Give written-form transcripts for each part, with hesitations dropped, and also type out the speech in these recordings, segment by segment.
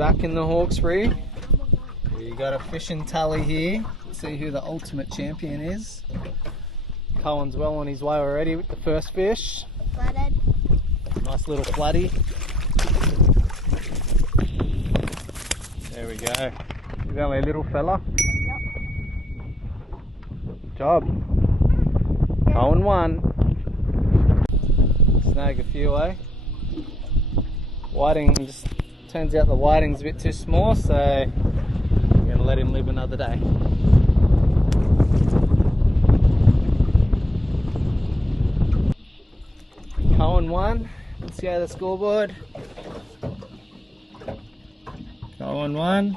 back in the Hawkesbury. We got a fishing tally here. See who the ultimate champion is. Cohen's well on his way already with the first fish. Flathead. Nice little flatty. There we go. He's only a little fella. Yep. Good job. Cohen won. Snag a few, eh? Whiting, just turns out the whiting's a bit too small, so I'm going to let him live another day. Cohen won. Let's see how the scoreboard. Cohen won.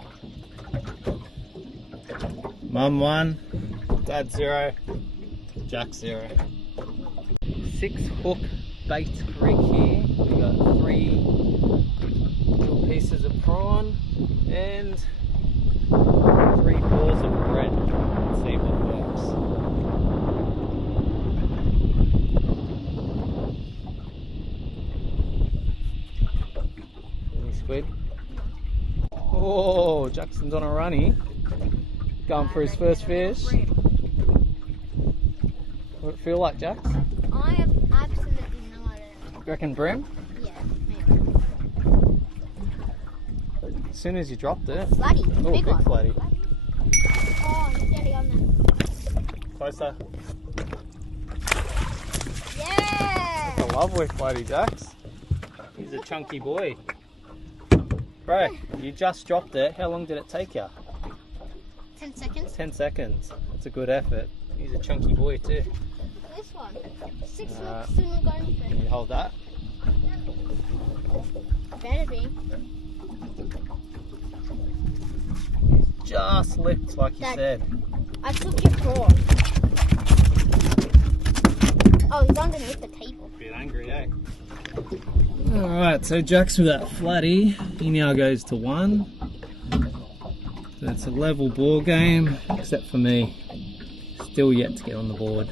Mum won. Dad 0. Jack 0. 6 hook bait rig here. We got 3 little pieces of prawn and 3 balls of bread. Let's see what works. Any squid? Oh, Jackson's on a runny. Going for his first fish. What it feel like, Jax? I have absolutely no idea. You reckon bream? Yeah, maybe. As soon as you dropped it. Flatty, Oh, big one. flatty. Oh, he's nearly on there. Closer. Yeah! That's a lovely flatty, Jax. He's a chunky boy. Bro, you just dropped it. How long did it take you? 10 seconds. 10 seconds. That's a good effort. He's a chunky boy too. This one. 6 hooks, soon we're going for Can you hold that? Better be. Just lipped like you Dad. said. I took your prawn. Oh, he's underneath the table. Bit angry, eh? Alright, so Jack's with that flatty. He now goes to 1. So it's a level ball game, except for me. Still yet to get on the board.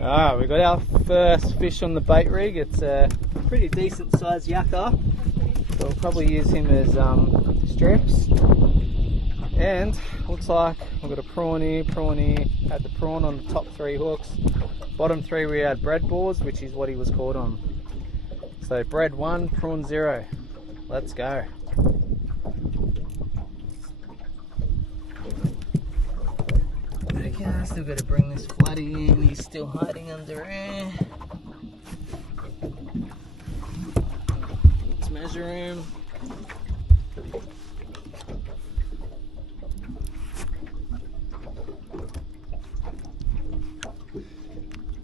Alright, we got our first fish on the bait rig. It's a pretty decent sized yakka. So we'll probably use him as strips. And looks like we've got a prawny, had the prawn on the top 3 hooks. Bottom 3 we had bread balls, which is what he was caught on. So bread 1, prawn 0. Let's go. Okay, still got to bring this flatty in. He's still hiding under here. Let's measure him.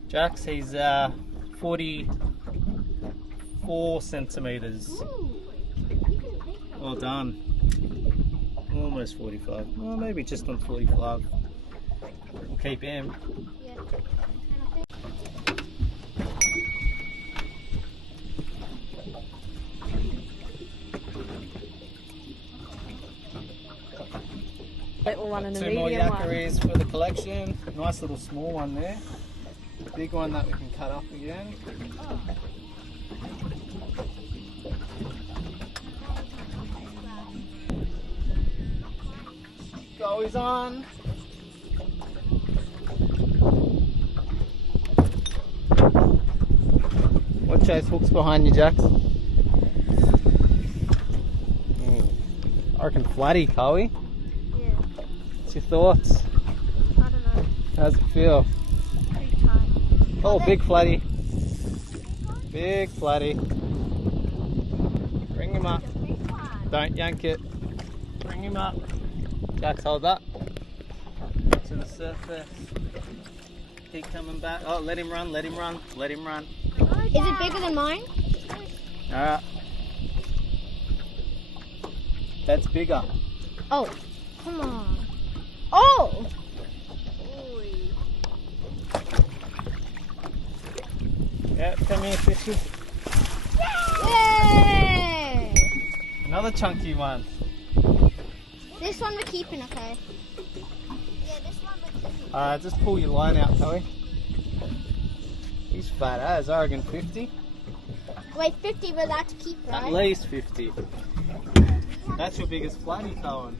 Jax, he's 44 centimeters. Well done. Almost 45. Well, maybe just on 45. We'll keep him. Yeah. Little one and a 2 more medium one. yakkeries for the collection. Nice little small one there. Big one that we can cut up again. Go is on. Watch those hooks behind you, Jax. I reckon flatty, Chloe. Yeah. What's your thoughts? I don't know. How's it feel? Pretty tight. Oh, big flatty. Big flatty. Bring him up. Don't yank it. Bring him up. Jax, hold that. To the surface. Keep coming back. Oh, let him run, let him run, let him run. Is it bigger than mine? Alright. That's bigger. Oh, come on. Oh! Yeah, come here, fishy. Yay! Another chunky one. This one we're keeping, okay? Yeah, this one we're keeping. Alright, just pull your line out, Chloe. He's fat as, I reckon 50. Wait, 50 we're allowed to keep, right? At least 50. That's your biggest flatty, Cohen.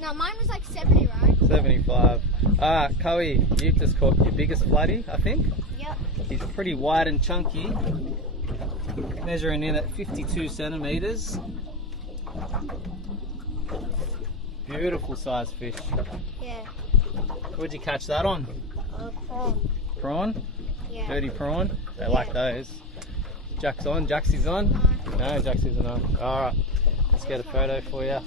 No, mine was like 70, right? 75. Coey, you've just caught your biggest flatty, I think. Yep. He's pretty wide and chunky, measuring in at 52 centimeters. Beautiful size fish. Yeah. Where'd you catch that on? Prawn. Prawn? Yeah. Dirty prawn? They like those. Jack's on, Jaxie's on? No, Jax isn't on. Alright, let's get a photo for you.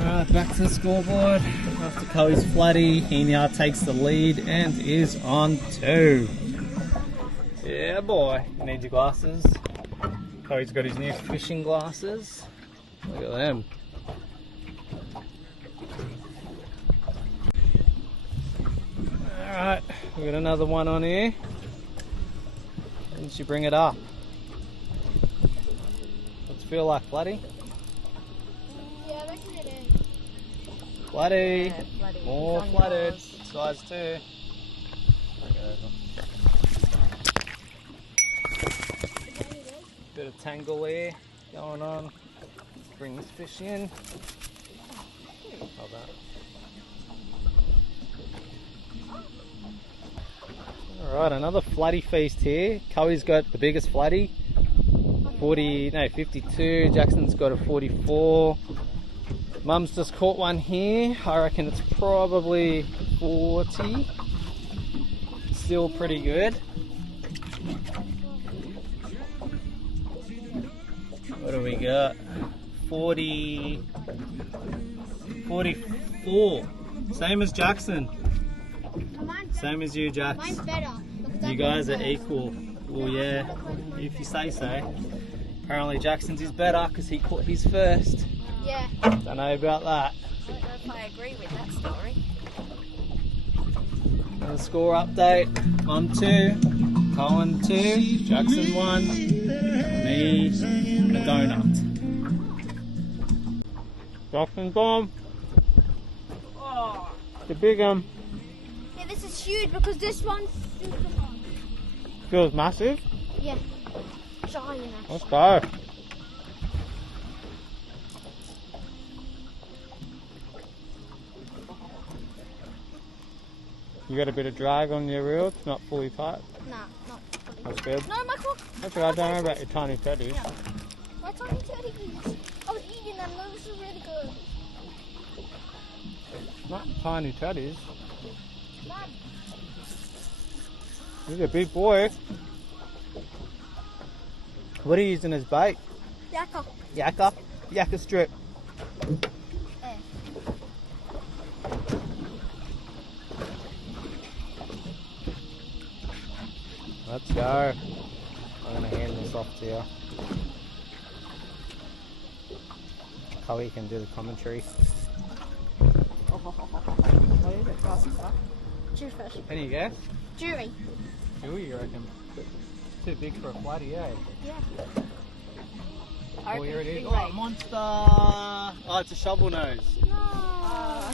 Alright, back to the scoreboard. After Coey's flatty, he now takes the lead and is on 2. Yeah boy, you need your glasses. Coey's got his new fishing glasses. Look at them. Alright, we got another one on here. Didn't you bring it up? What's it feel like, Flatty? Yeah, I reckon it is. Flatty! Yeah, Flatty. More It's on flatted. yours. Size 2. Bit of tangle here going on. Bring this fish in. Hold that. Alright, another flatty feast here. Coey's got the biggest flatty. 52. Jackson's got a 44. Mum's just caught one here. I reckon it's probably 40. Still pretty good. What do we got? 44. Same as Jackson. Same as you, Jax. Mine's better. You guys are equal. Well, yeah, if you say so. Apparently Jackson's is better because he caught his first. Yeah. Don't know about that. I don't know if I agree with that story. And the score update. I'm 2, Cohen 2, Jackson 1, me a donut. Jackson bomb. Oh, the big one. Yeah, this is huge because this one's super long. Feels massive. Yeah. Giant. Let's go. You got a bit of drag on your reel, it's not fully tight. Nah, not fully. That's good. No, my cook. That's right, don't worry about your tiny teddies. Yeah. My tiny teddies. I was eating them, those are really good. Not tiny teddies. Mom. He's a big boy. What are you using as bait? Yakka. Yakka? Yakka strip. Yeah. Let's go. I'm going to hand this off to you. Chloe can do the commentary. What is it? Jewfish. Any guess? Jury. Who you reckon? Too big for a flatty, eh? Yeah. Oh, here it is. Big Oh, rake. monster! Oh, it's a shovelnose. No.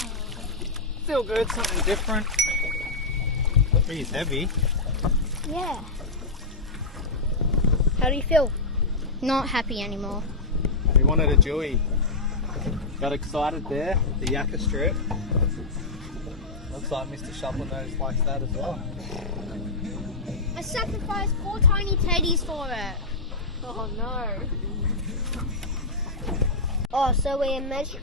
Still good, something different. He's heavy. Yeah. How do you feel? Not happy anymore. We wanted a Jewy. Got excited there, the yakka strip. Looks like Mr. Shovelnose likes that as well. I sacrificed 4 tiny teddies for it. Oh no. Oh, so we're measuring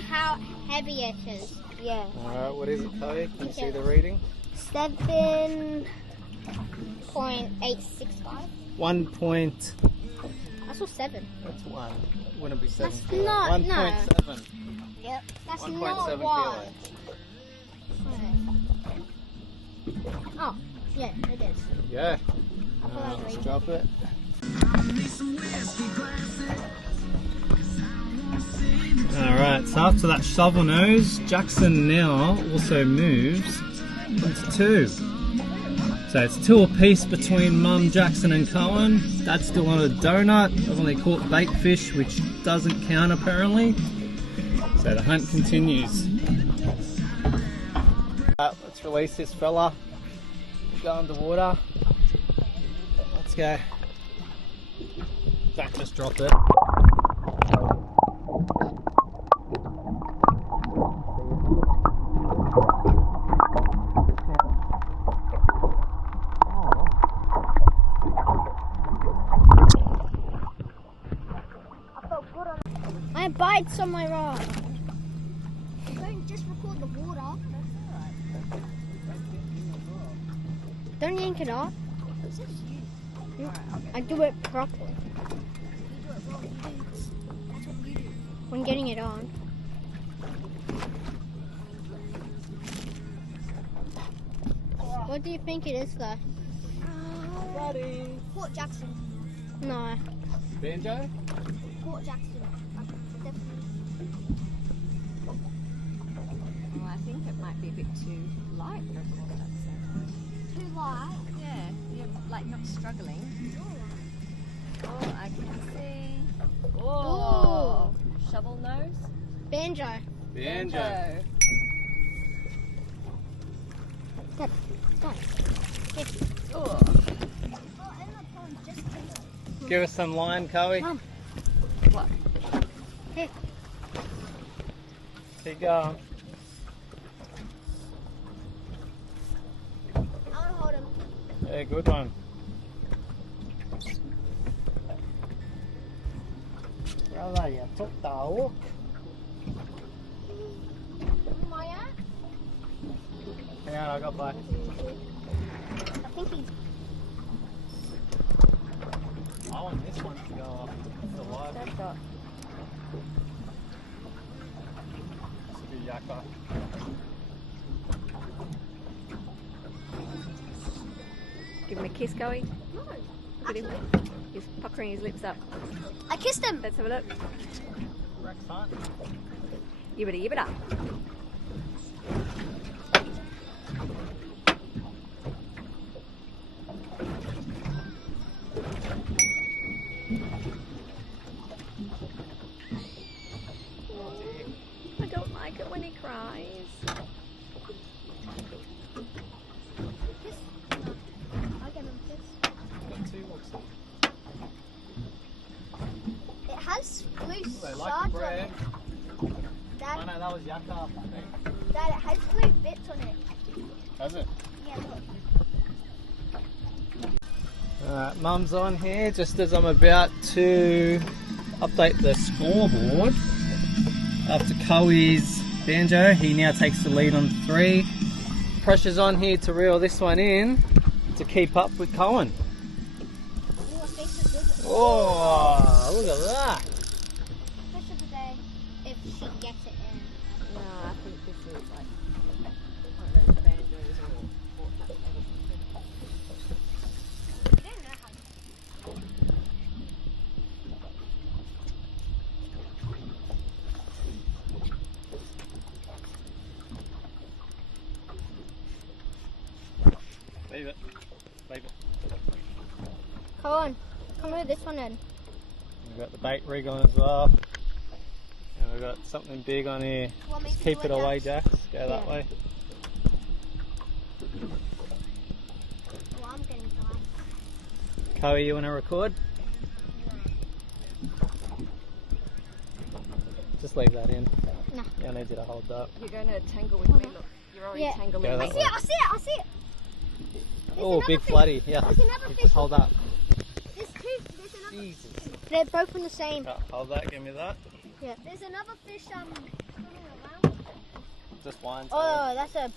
how heavy it is. Yeah. Alright, what is it, Chloe? Can you see the reading? 7.865. 1 point. I saw 7. That's 1. Wouldn't be 7 That's kilos. not- 1.7. Yep. That's 1.7 not kilos. 1. Oh, yeah, it is. Yeah. I'll put that Let's right. drop it. Alright, so after that shovel nose, Jackson now also moves into 2. So it's 2 apiece between Mum, Jackson and Cohen. Dad's still on a donut. I've only caught bait fish, which doesn't count apparently. So the hunt continues. Let's release this fella. Keep going to water. Let's go. Zach just dropped it. I have bites on my rod. Don't just record the water. Don't yank it off. I do it properly. When getting it on. What do you think it is though? Flatty. Port Jackson. No. Banjo? Port Jackson. Well, I think it might be a bit too light for a Port Jackson. Too light. Yeah, you're like not struggling. Oh, I can see. Oh, Shovelnose. Banjo. Banjo. Stop. Stop. Oh. Give us some line, Coey. Mum. What? Here. Keep going. I want to hold him. Yeah, good one. Brother, you took the hook. Maya? Hang on, I got back. I think he's. I want this one to go off. It's alive. That's got. This will be yakka. Give him a kiss, Coey. No. Look at him. He's puckering his lips up. I kissed him. Let's have a look. Rex hunt. Yibbida yibbida. I don't like it when he cries. Kiss. I'll give him a kiss. Got two hooks on. It has loose They like shards the on bread. it. Dad, Oh no, that was yakka. I think. Dad, it has blue bits on it. Has it? Yeah, look. Alright, Mum's on here just as I'm about to update the scoreboard. After Coey's banjo, he now takes the lead on 3. Pressure's on here to reel this one in to keep up with Cohen. Ooh, her face is good. Oh, look at that. Fish of the day, if she gets it in. No, I think this is like one of those banjos or Port Jackson or something. You don't know how to. Leave it. Leave it. Come on. Come with this one in. We've got the bait rig on as well. And we've got something big on here. What Just makes keep it away, Jack? Jax. Go that Yeah. way. Oh, I'm getting tired. Coey, you want to record? Just leave that in. No. Yeah, I need you to hold that. You're going to tangle with me, look. You're already Yeah. tangling Go with that I me. see it, I see it, I see it. There's Oh, another big fish. flatty. Yeah. There's another You fish. just hold that. There's another. Jesus. They're both in the same. Yeah, hold that. Give me that. Yeah. There's another fish swimming around. Just one. Oh, that's a.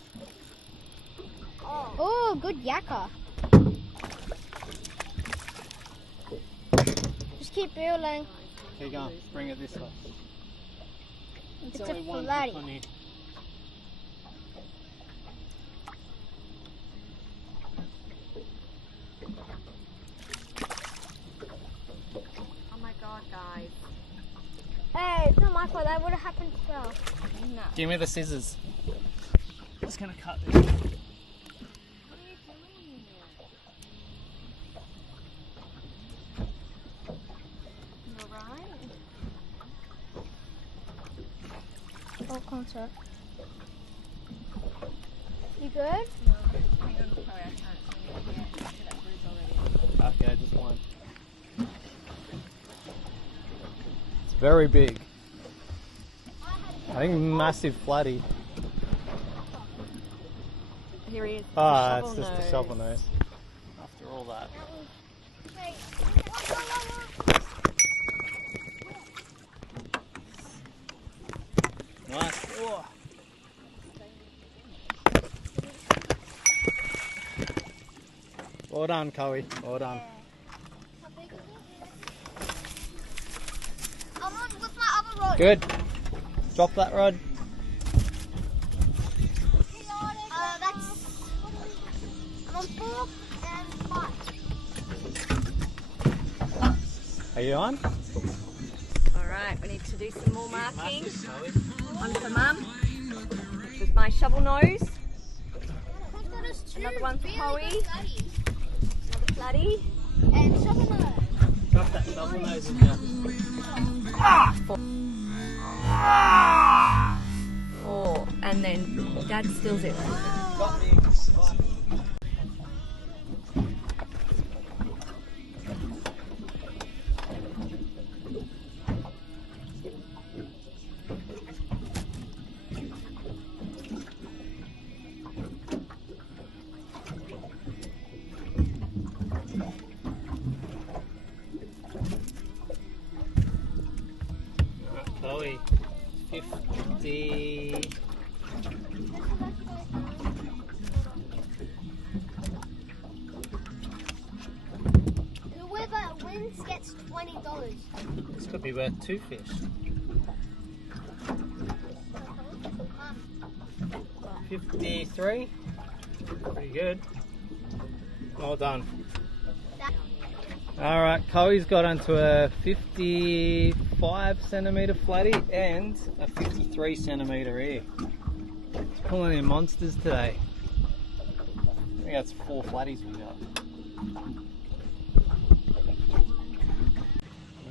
Oh, good yakka. Just keep reeling. Keep going. Bring it this way. It's only a one flatty. hook on here. Oh my god, guys. Hey, it's not my fault. That would have happened as well. No. Give me the scissors. Just gonna cut this. What are you doing? You alright? Oh, concert. You good? No. Hang on, sorry, I can't see. Very big. I think massive flatty. Here he is. Ah, it's just a shovelnose. After all that. Nice. Oh. Well done, Cowie. Well done. I'm on with my other rod. Good. Drop that rod. That's I'm on 4 and 5. Are you on? Alright, we need to do some more marking. One for Mum. This is my shovel nose. Another one for Howie. Another Flatty. And Shovelnose. Drop that shovelnose in there. Oh, and then Dad steals it. Got me. Chloe, 50. Whoever wins gets $20. This could be worth 2 fish. 53. Pretty good. Well done. Alright, Chloe's got onto a 55 centimetre flatty and a 53 centimetre here. It's pulling in monsters today. I think that's 4 flatties we got.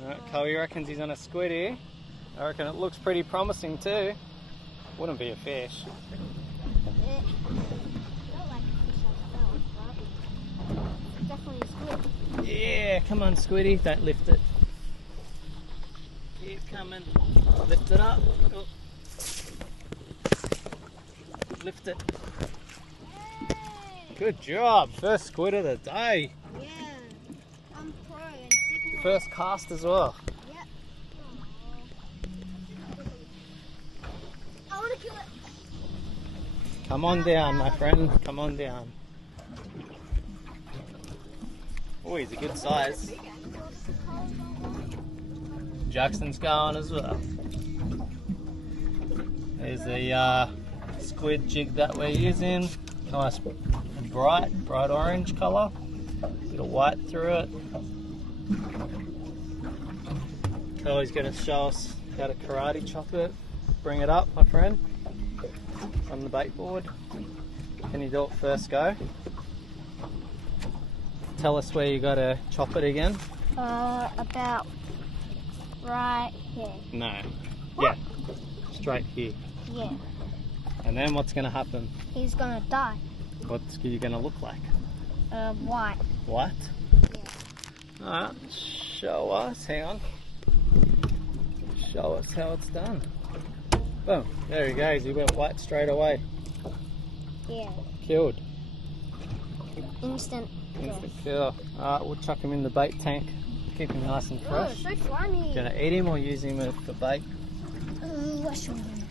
Alright, Chloe reckons he's on a squid here. I reckon it looks pretty promising too. Wouldn't be a fish. Definitely a squid. Yeah, come on Squiddy, don't lift it. Keep coming. Lift it up. Oh. Lift it. Good job. First squid of the day. Yeah. I'm pro and sticking First cast as well. Yep. I want to kill it. Come on down, my friend. Come on down. Oh, he's a good size. Jackson's going as well. There's the squid jig that we're using. Nice bright orange colour. Bit of white through it. Chloe's going to show us how to karate chop it. Bring it up, my friend, on the bait board. Can you do it first go? Tell us where you got to chop it again. About right here. No. Yeah. Straight here. Yeah. And then what's going to happen? He's gonna die. What's you going to look like? White. What? Yeah. Alright, show us. Hang on. Show us how it's done. Boom. There he goes. He went white straight away. Yeah. Killed. Instant. Instant kill. Alright, we'll chuck him in the bait tank. Keep him nice and Oh, fresh. so slimy. Gonna eat him or use him for bait? What should we do?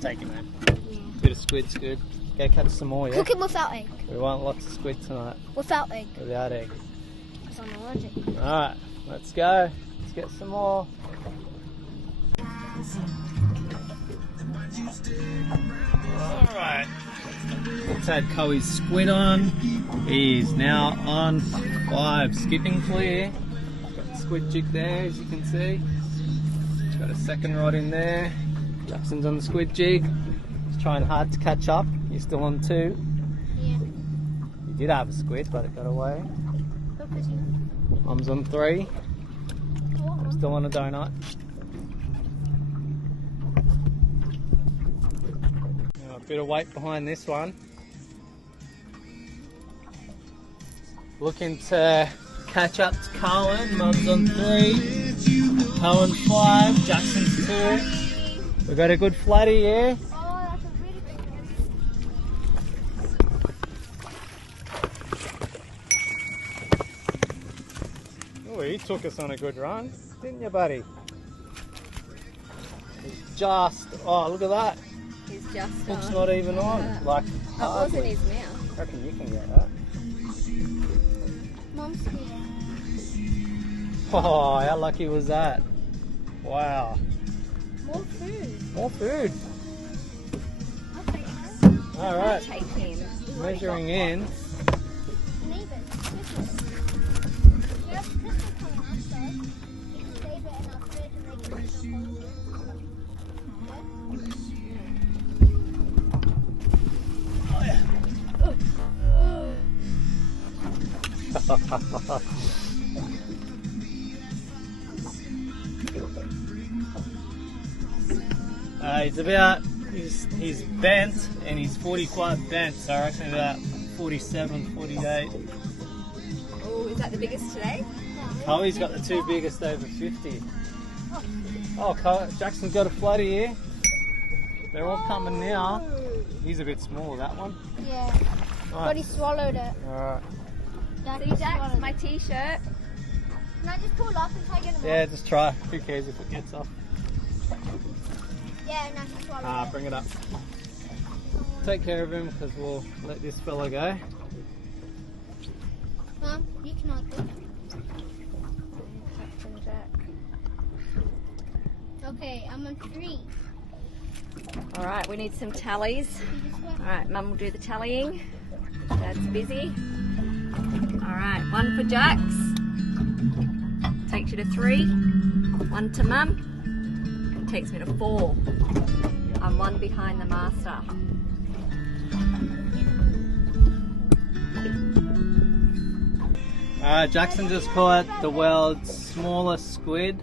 Take him in. Yeah. Bit of squid's good. Go catch some more, yeah? Cook it without egg. We want lots of squid tonight. Without egg. Without egg. Because I'm allergic. Alright, let's go. Let's get some more. Alright. Let's add Coey's squid on. He's now on 5. Skipping clear. Got the squid jig there, as you can see. Got a second rod in there. Jackson's on the squid jig. He's trying hard to catch up. You're still on 2. Yeah. You did have a squid, but it got away. Mum's on 3. I'm still on a donut. Now, a bit of weight behind this one. Looking to catch up to Colin. Mum's on 3. Cohen 5, Jackson's 2. We got a good flatty here. Oh, that's a really big one. Oh, he took us on a good run, didn't you, buddy? He's just, oh, look at that. He's just Hook's on. not even on. Like, That was in his mouth. I reckon you can get that. Mom's here. Oh, how lucky was that? Wow. More food. More food. I'll take it. All right, Take him. measuring in. Neighbours. Christmas. We have Christmas coming up, so you can save it in our fridge and make it into He's bent and he's 45 bent, so I reckon about 47, 48. Oh, is that the biggest today? Chloe's got the two biggest over 50. Oh, Jackson's got a flatty here. They're all coming now. He's a bit small, that one. Yeah. Right. But he swallowed it. Alright. See, Jax, my t-shirt. Can I just pull off and try to get him Yeah, off? just try. Who cares if it gets off? Yeah, no, she swallowed it. Bring it up. Take care of him because we'll let this fella go. Mum, you can hold this. Captain Jack. Okay, I'm on 3. All right, we need some tallies. You just wait. All right, Mum will do the tallying. Dad's busy. All right, 1 for Jax. Takes you to 3. 1 to Mum. Takes me to 4. I'm 1 behind the master. Jackson just caught the world's smallest squid.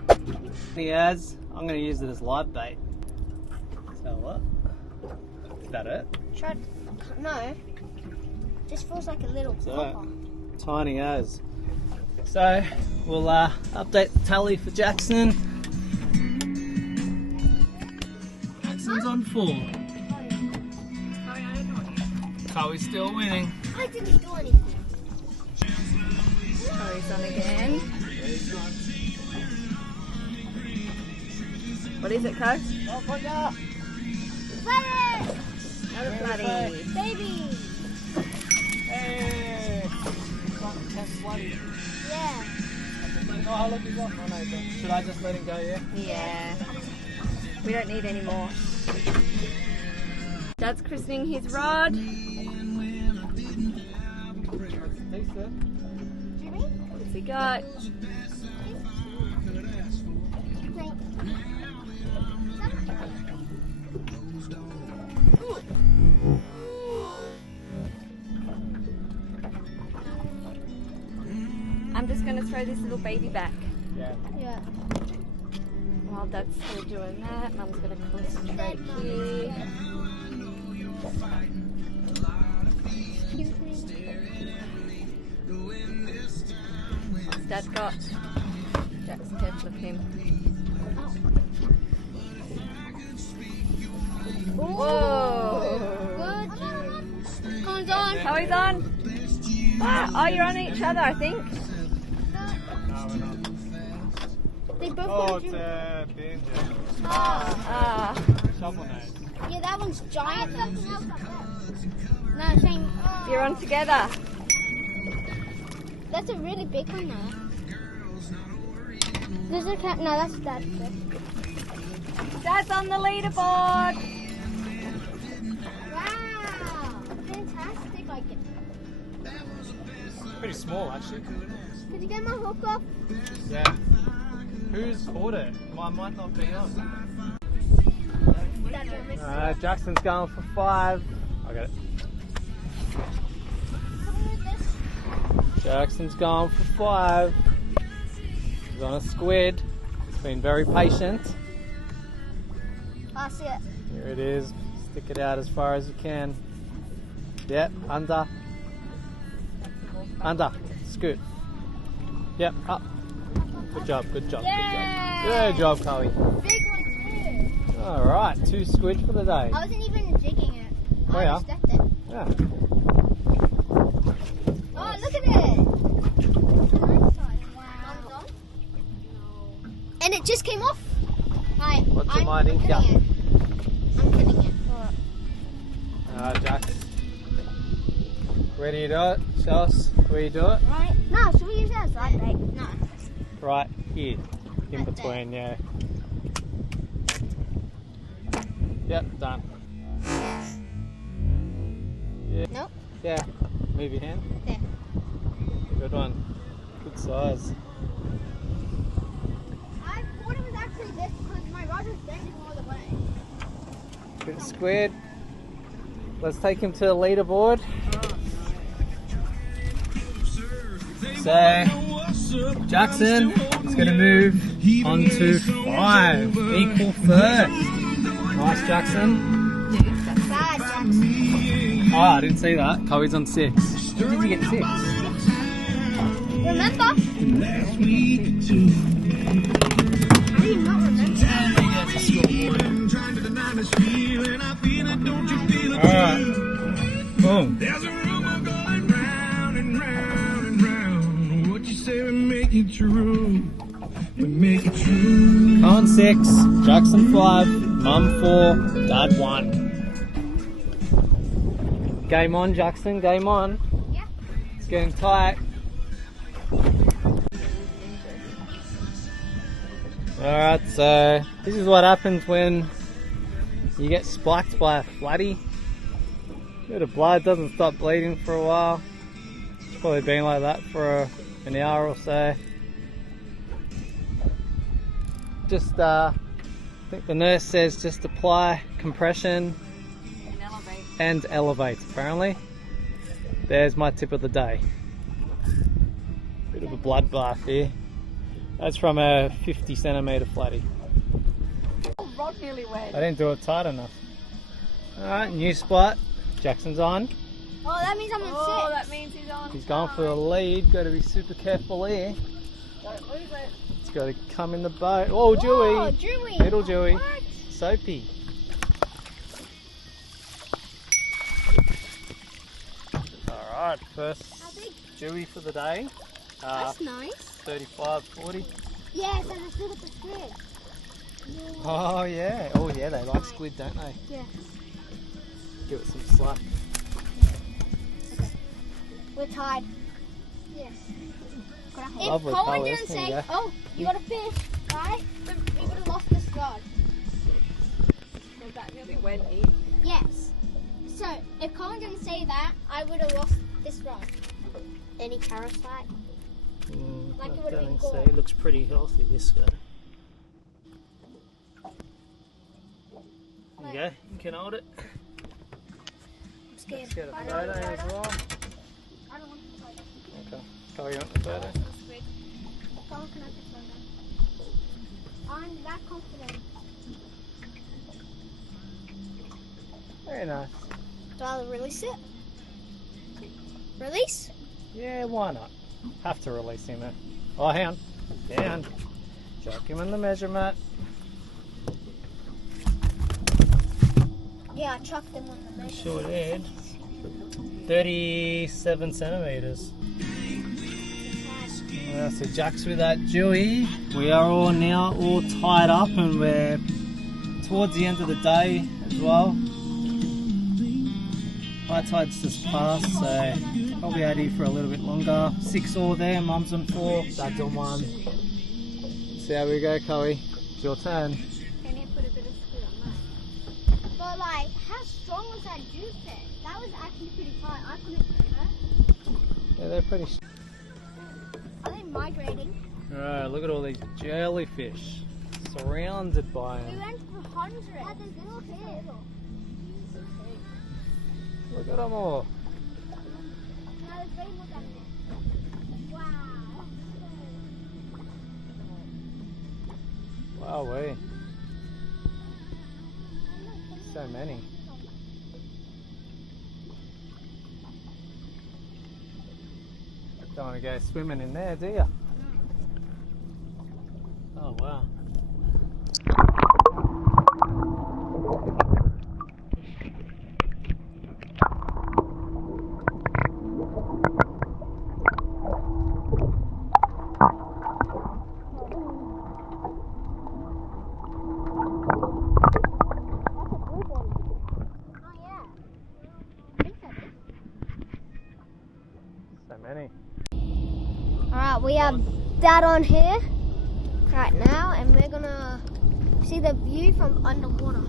He has. I'm going to use it as live bait. So what? Is that it? Try. No. This feels like a little So popper. tiny as. So we'll update the tally for Jackson. Jackson's on 4. Chloe's still winning. I didn't do anything. Chloe's on again. What is it, Co? Oh, put ya! Flatty! Another Flatty. Baby! Hey! Flatty. Yeah. Oh, look, he's off. Oh, no, should I just let him go, yeah? Yeah. We don't need any more. Dad's christening his rod. Decent. Jimmy? What's he got? I'm just going to throw this little baby back. Yeah. Yeah. While Dad's still doing that, Mum's going to concentrate here. Excuse me. What's Dad got? Jack's careful of him. Whoa! Good. Come on, Don. How he's on? Ah, oh, you're on each other, I think. They both Oh, got it's Jimmy. Banjo. Ah. Shovelnose. Yeah, that one's giant. No, same. You're on together. That's a really big one now. There's a cat. No, that's Dad's fish. Dad's on the leaderboard. Wow. Fantastic. I get. Pretty small, actually. Did you get my hook off? Yeah. Who's caught it? Mine might not be on. Jackson's going for 5. I got it. Jackson's going for 5. He's on a squid. He's been very patient. I see it. Here it is. Stick it out as far as you can. Yep, under. Under. Scoot. Yep, up. Good job, good job, good job. Good job, Chloe. Big one too. Alright, 2 squid for the day. I wasn't even jigging it. Oh, I yeah? just stepped it. Yeah. Oh, look at it. Wow. And it just came off. Right, What's I'm it might ink cutting up? it. I'm cutting it. Jax. Where do you do it? Show us where you do it. Right. No, should we use that as right bait? No. Right here, in Right between, yeah. Yep, done. Yeah. Nope. Yeah. Move your hand. There. Good one. Good size. I thought it was actually this because my rod was bending all the way. Good squid. Let's take him to the leaderboard. So, Jackson is going to move on to 5. Equal first. Nice, Jackson. Bad, Jackson. Oh, I didn't see that. Chloe's on 6. When did you get 6? Remember? How do you not remember? Alright. Boom. There's a rumor going round and round and round. What you say we make it true. We make it true. Colin 6, Jackson 5, Mum 4, Dad 1. Game on, Jackson, game on. Yeah. It's getting tight. Alright, so this is what happens when you get spiked by a flatty. Bit of blood, doesn't stop bleeding for a while. It's probably been like that for an hour or so. Just, I think the nurse says just apply compression and elevate, apparently. There's my tip of the day. Bit of a bloodbath here. That's from a 50 centimetre flatty. Rod nearly went. I didn't do it tight enough. Alright, new spot. Jackson's on. Oh, that means I'm on 6. That means he's on. He's going for the lead. Got to be super careful here. Don't lose it. It's got to come in the boat. Oh, Dewey. Oh, Dewey. Little Dewey. What? Soapy. Alright, first How big? Dewey for the day. That's nice. 35, 40. Yes, and let's look at the squid. Oh yeah. Oh yeah, they like squid, don't they? Yeah. Give it some slack. We're tied. Yes. If Lovely Colin colours. didn't There you say, go. oh, you got a fish, right? Then we would have lost this rod. Well, that nearly went in. Yes. So, if Colin didn't say that, I would have lost this rod. Any parasite? Like it I would've been don't gone. see. Looks pretty healthy, this guy. There you go. You can hold it. I'm scared. Let's get a I photo don't want as well. I don't want the photo. Okay. Chloe, you want the photo? Squid. Colin can have the photo. I'm that confident. Very nice. Do I release it? Release? Yeah, why not? Have to release him. Oh, hang on. Down. Chuck him in the measurement. Yeah, I chucked them on the measure. Sure did. 37 centimetres. So Jack's with that Dewey. We are all now all tied up and we're towards the end of the day as well. High tide's just passed, so I'll be out here for a little bit longer. 6 all there, Mum's on 4, Dad's on 1. See how we go, Chloe. It's your turn. Can you put a bit of squid on that? But like, how strong was that Jewfish? That was actually pretty tight. I couldn't do that. Yeah, they're pretty. Are they migrating? Alright, look at all these jellyfish surrounded by We them. went for hundreds. Yeah, there's little fish. Look at them all. No, there's way more down there. Wow. Wowee. So many. Don't want to go swimming in there, do you? Oh wow. So many. Alright, we have Dad on here right now, and we're gonna see the view from underwater.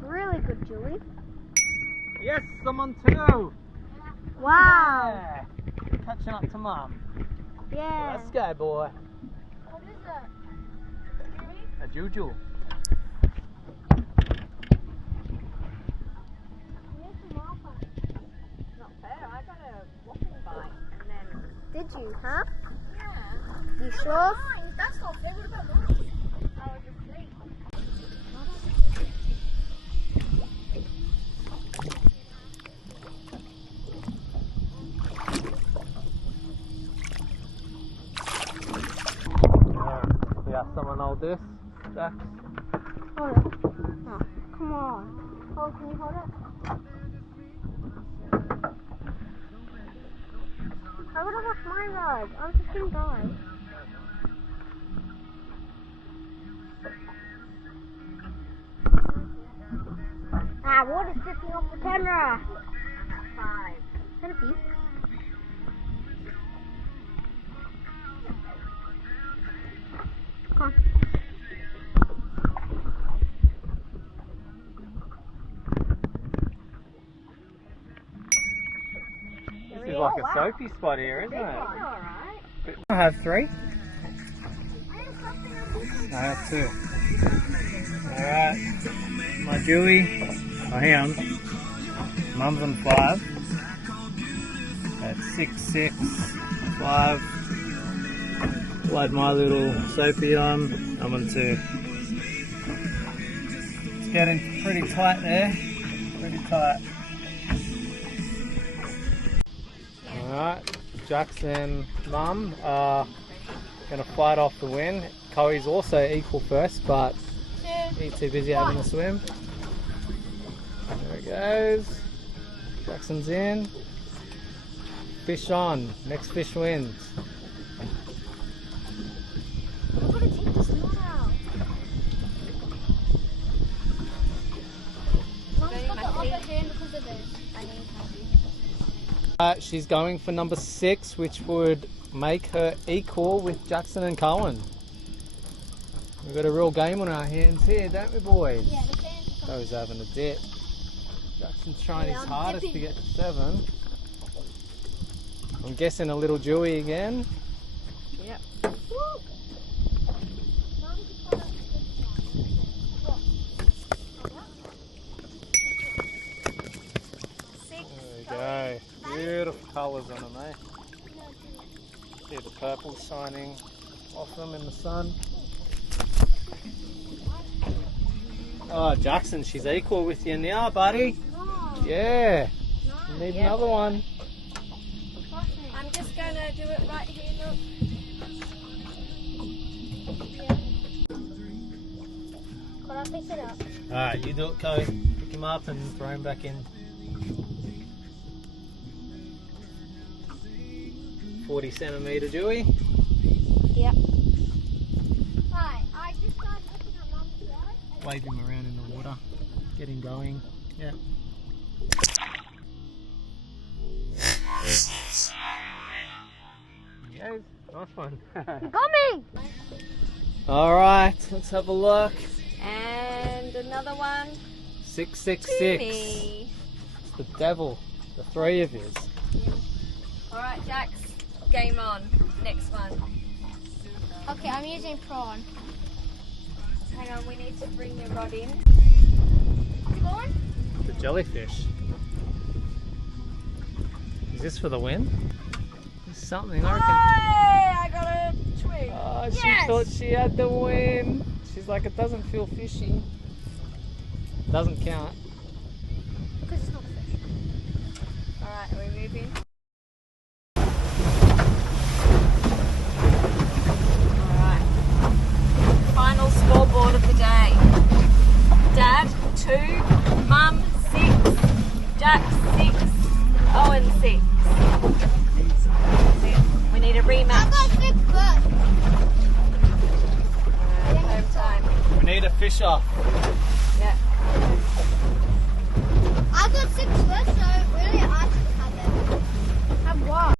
Really good, Julie. Yes, someone too. Wow. Yeah. Catching up to Mum. Yeah. Let's go, boy. What is that? A juju. Not fair. I got a whopping bite and then. Did you, huh? Yeah. You sure? That's not fair. What about mine? I was just saying. Yeah, someone hold this. Jack. Hold it. Oh, come on. Oh, can you hold it? I would have lost my rod. I'm just gonna die. Ah, water's dripping off the camera. 5. Can it be? Come on. This is like a soapy spot here, isn't it? Alright. I have 3. I have 2. Alright. My Dewey. Oh, hang on. Mum's on 5. That's 6, 6, 5. Like my little soapy on. I'm on 2. It's getting pretty tight there. Pretty tight. Alright, Jackson Mum are going to fight off the wind. Chloe's also equal first, but he's too busy having a swim. There it goes. Jackson's in. Fish on. Next fish wins. I'm gonna take this knot out. Mum's got the upper hand because of this. I need to. She's going for number 6, which would make her equal with Jackson and Cohen. We've got a real game on our hands here, don't we, boys? Yeah, the fans are Chloe's having a dip. Jackson's trying his I'm hardest dipping. to get to 7. I'm guessing a little Dewey again. Yep. There we go. Beautiful colours on them, eh? See the purple shining off them in the sun. Oh, Jackson, she's equal with you now, buddy. Yeah. You need another one. I'm just going to do it right here, look. Can I pick it up? Alright, you do it, Chloe. Pick him up and throw him back in. 40 centimetre Dewey. Yep. Hi, I just started looking at Mum's yard. Wave him around in the water. Get him going. Yeah. Yes, nice one. You got me! Alright, let's have a look. And another one. 666. Me. It's the devil. The 3 of yous. Alright, Jax. Game on. Next one. Okay, I'm using prawn. Hang on, we need to bring your rod in. The jellyfish. Is this for the win? There's something, I reckon. Hey, I got a win. Oh, she Yes! thought she had the win. She's like, it doesn't feel fishy. Doesn't count. Because it's not a fish. Alright, are we moving? Alright. Final scoreboard of the day. Dad, 2. Mum, 6. Jack, 6. Owen, 6. That's it. We need a I rematch. got 6 first. Home time. We need a fish off. Yeah.